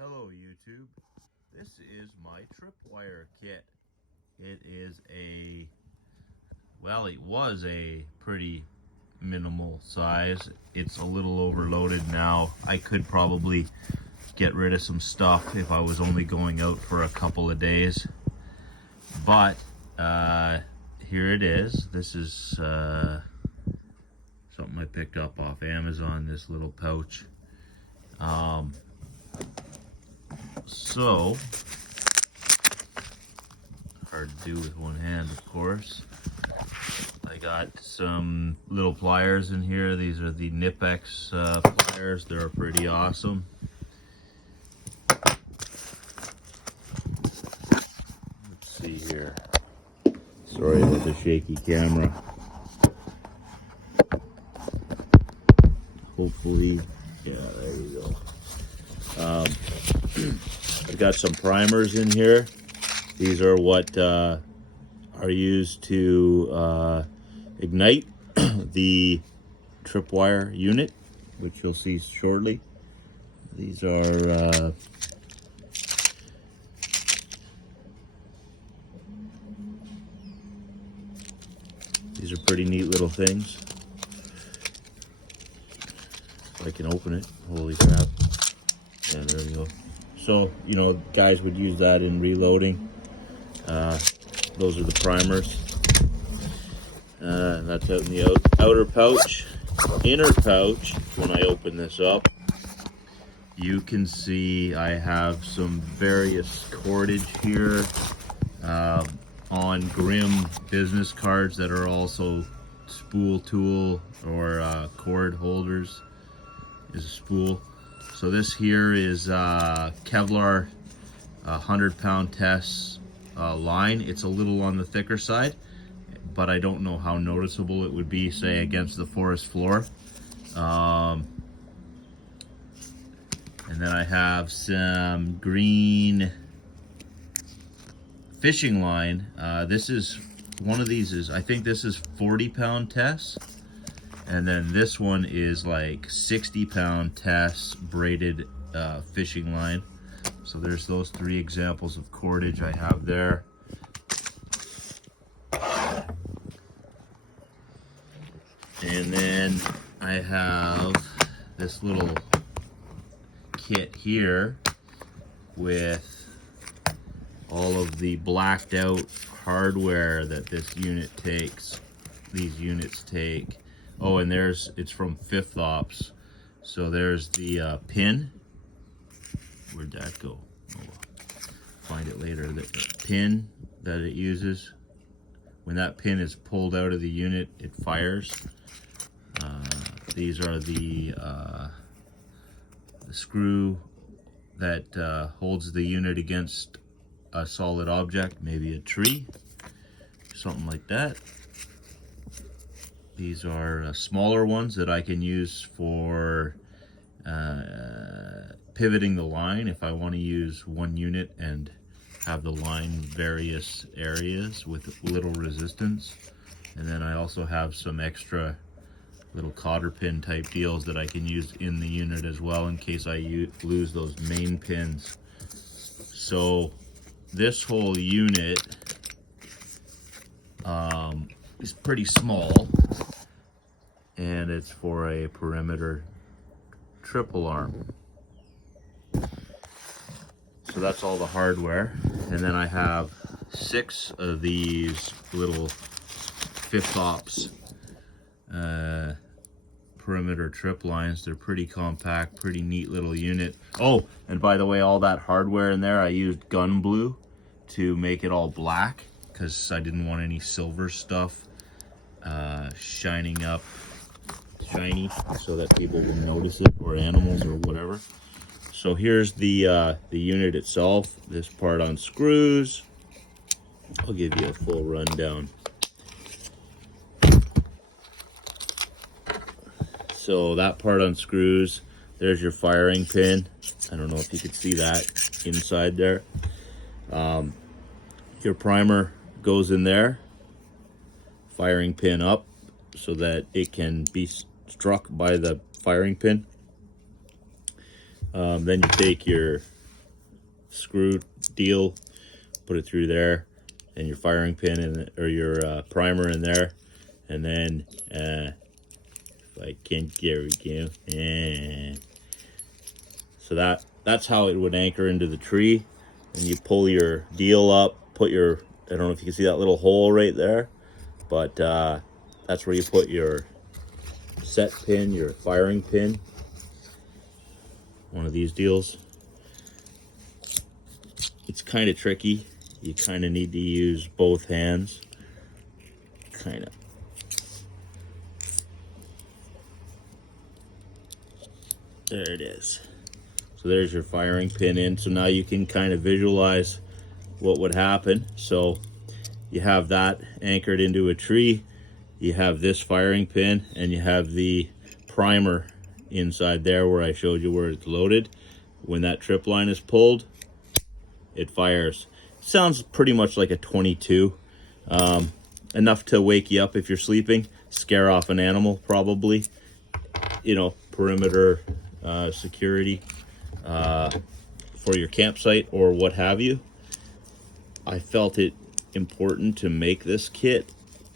Hello YouTube, this is my tripwire kit. It is it was a pretty minimal size. It's a little overloaded now. I could probably get rid of some stuff if I was only going out for a couple of days. But here it is. This is something I picked up off Amazon, this little pouch. So, hard to do with one hand, of course. I got some little pliers in here. These are the Knipex pliers. They're pretty awesome. Let's see here. Sorry about the shaky camera. Hopefully, yeah, there you go. I've got some primers in here. These are what are used to ignite the tripwire unit, which you'll see shortly. These are pretty neat little things. If I can open it, holy crap. Yeah, there we go. So, you know, guys would use that in reloading. Those are the primers. That's out in the outer pouch. Inner pouch, when I open this up, you can see I have some various cordage here on Grimm business cards that are also spool tool or cord holders is a spool. So this here is Kevlar 100-pound test line. It's a little on the thicker side, but I don't know how noticeable it would be, say, against the forest floor. And then I have some green fishing line. This is one of these is, I think this is 40-pound test. And then this one is like 60-pound test braided fishing line. So there's those three examples of cordage I have there. And then I have this little kit here with all of the blacked out hardware that this unit takes, these units take. Oh, and it's from Fifth Ops. So there's the pin. Where'd that go? Oh, find it later. The pin that it uses. When that pin is pulled out of the unit, it fires. These are the screw that holds the unit against a solid object, maybe a tree, something like that. These are smaller ones that I can use for pivoting the line if I want to use one unit and have the line various areas with little resistance. And then I also have some extra little cotter pin type deals that I can use in the unit as well in case I lose those main pins. So this whole unit is pretty small, and it's for a perimeter triple arm. So that's all the hardware. And then I have 6 of these little Fifth Ops perimeter trip lines. They're pretty compact, pretty neat little unit. Oh, and by the way, all that hardware in there, I used gun blue to make it all black because I didn't want any silver stuff shining up shiny so that people will notice it, or animals or whatever. So here's the unit itself. This part unscrews. I'll give you a full rundown. So that part unscrews. There's your firing pin. I don't know if you could see that inside there. Your primer goes in there. Firing pin up so that it can be struck by the firing pin. Then you take your screw deal, put it through there, and your firing pin in, or your primer in there, and then if I can get it, yeah. So that's how it would anchor into the tree, and you pull your deal up, put your, I don't know if you can see that little hole right there, but that's where you put your set pin, your firing pin, one of these deals. It's kind of tricky. You kind of need to use both hands. Kind of. There it is. So there's your firing pin in. So now you can kind of visualize what would happen. So you have that anchored into a tree. You have this firing pin, and you have the primer inside there where I showed you where it's loaded. When that trip line is pulled, it fires. Sounds pretty much like a 22. Enough to wake you up if you're sleeping, scare off an animal probably. You know, perimeter security for your campsite or what have you. I felt it important to make this kit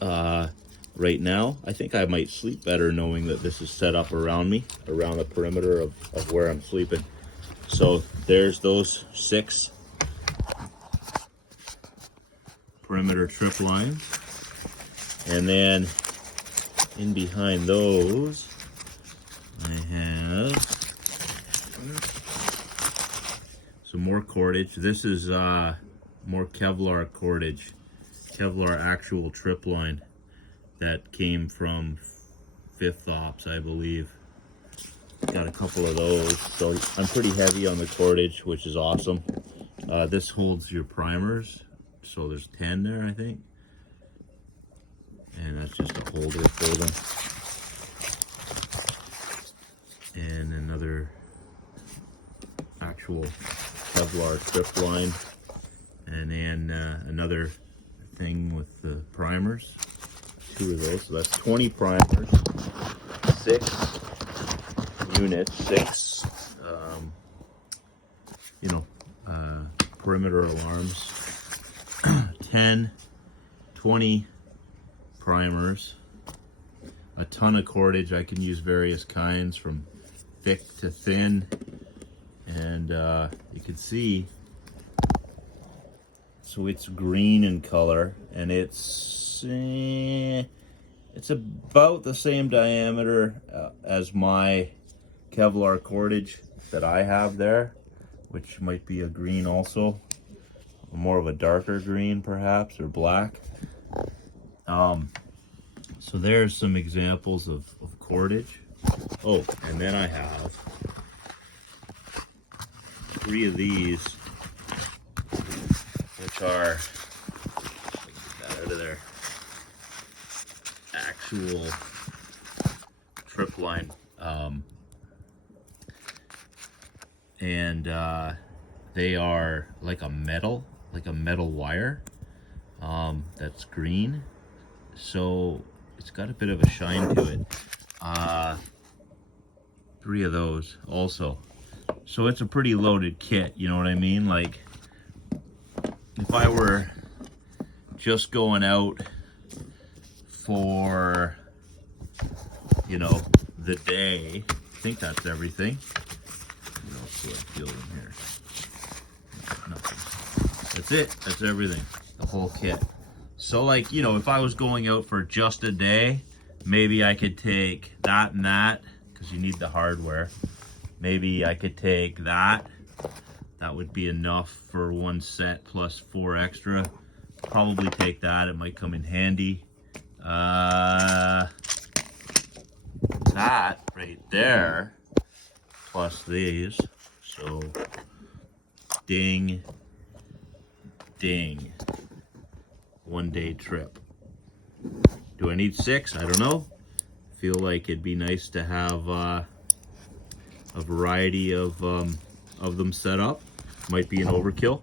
right now. I think I might sleep better knowing that this is set up around me, around the perimeter of where I'm sleeping. So there's those 6 perimeter trip lines, and then in behind those I have some more cordage. This is more Kevlar cordage, Kevlar actual trip line that came from 5th Ops, I believe. Got a couple of those, so I'm pretty heavy on the cordage, which is awesome. This holds your primers, so there's 10 there, I think, and that's just a holder for them. And another actual Kevlar strip line, and then another thing with the primers, 2 of those. So that's 20 primers, 6 units, 6 perimeter alarms, 10, 20 primers, a ton of cordage. I can use various kinds from thick to thin, and you can see, so it's green in color, and it's about the same diameter as my Kevlar cordage that I have there, which might be a green also, more of a darker green perhaps, or black. So there's some examples of cordage. Oh, and then I have 3 of these, which are, get that out of there, actual trip line. And they are like a metal wire that's green, so it's got a bit of a shine to it. 3 of those also, so it's a pretty loaded kit, you know what I mean? Like, if I were just going out for, you know, the day, I think that's everything. What else do I feel in here? Nothing. That's it. That's everything. The whole kit. So, like, you know, if I was going out for just a day, maybe I could take that and that, because you need the hardware. Maybe I could take that. That would be enough for 1 set plus 4 extra. Probably take that. It might come in handy. That right there, plus these. So, ding, ding. 1 day trip. Do I need 6? I don't know. Feel like it'd be nice to have a variety of them set up. Might be an overkill,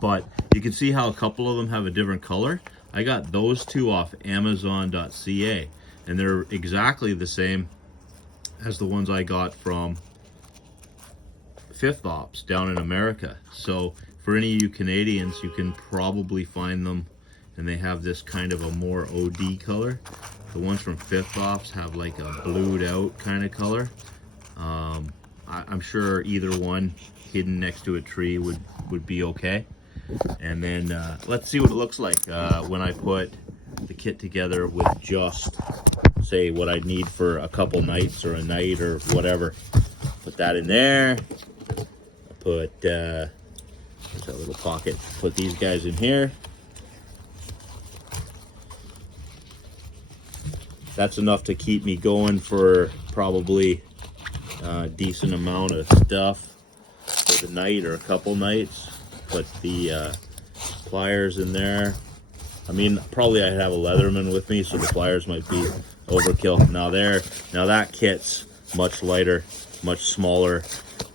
but you can see how a couple of them have a different color. I got those 2 off Amazon.ca, and they're exactly the same as the ones I got from fifth ops down in America. So for any of you Canadians, you can probably find them, and they have this kind of a more OD color. The ones from fifth ops have like a blued out kind of color. I'm sure either one hidden next to a tree would be okay. And then let's see what it looks like when I put the kit together with just, say, what I need for a couple nights or a night or whatever. Put that in there. Put there's that little pocket. Put these guys in here. That's enough to keep me going for probably a decent amount of stuff for the night or a couple nights. Put the pliers in there. I mean, probably I'd have a Leatherman with me, so the pliers might be overkill. Now that kit's much lighter, much smaller,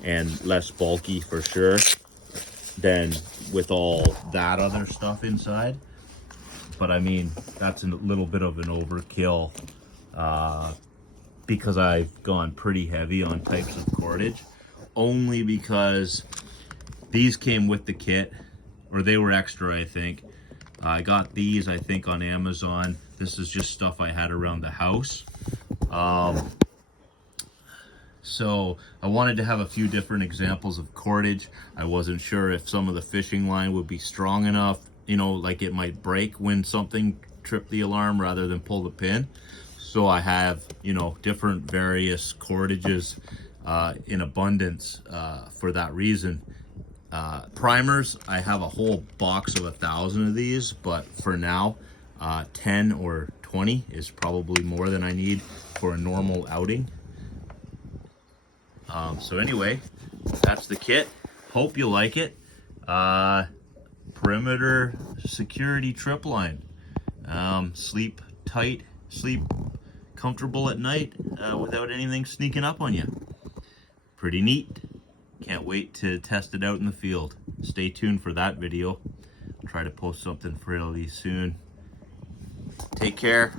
and less bulky for sure than with all that other stuff inside. But I mean, that's a little bit of an overkill because I've gone pretty heavy on types of cordage, only because these came with the kit, or they were extra, I think. I got these, I think, on Amazon. This is just stuff I had around the house. So I wanted to have a few different examples of cordage. I wasn't sure if some of the fishing line would be strong enough, you know, like it might break when something tripped the alarm rather than pull the pin. So I have, you know, different various cordages in abundance for that reason. Primers, I have a whole box of 1,000 of these, but for now 10 or 20 is probably more than I need for a normal outing. So anyway, that's the kit. Hope you like it. Perimeter security trip line. Sleep tight, sleep comfortable at night without anything sneaking up on you. Pretty neat. Can't wait to test it out in the field. Stay tuned for that video. I'll try to post something fairly soon. Take care.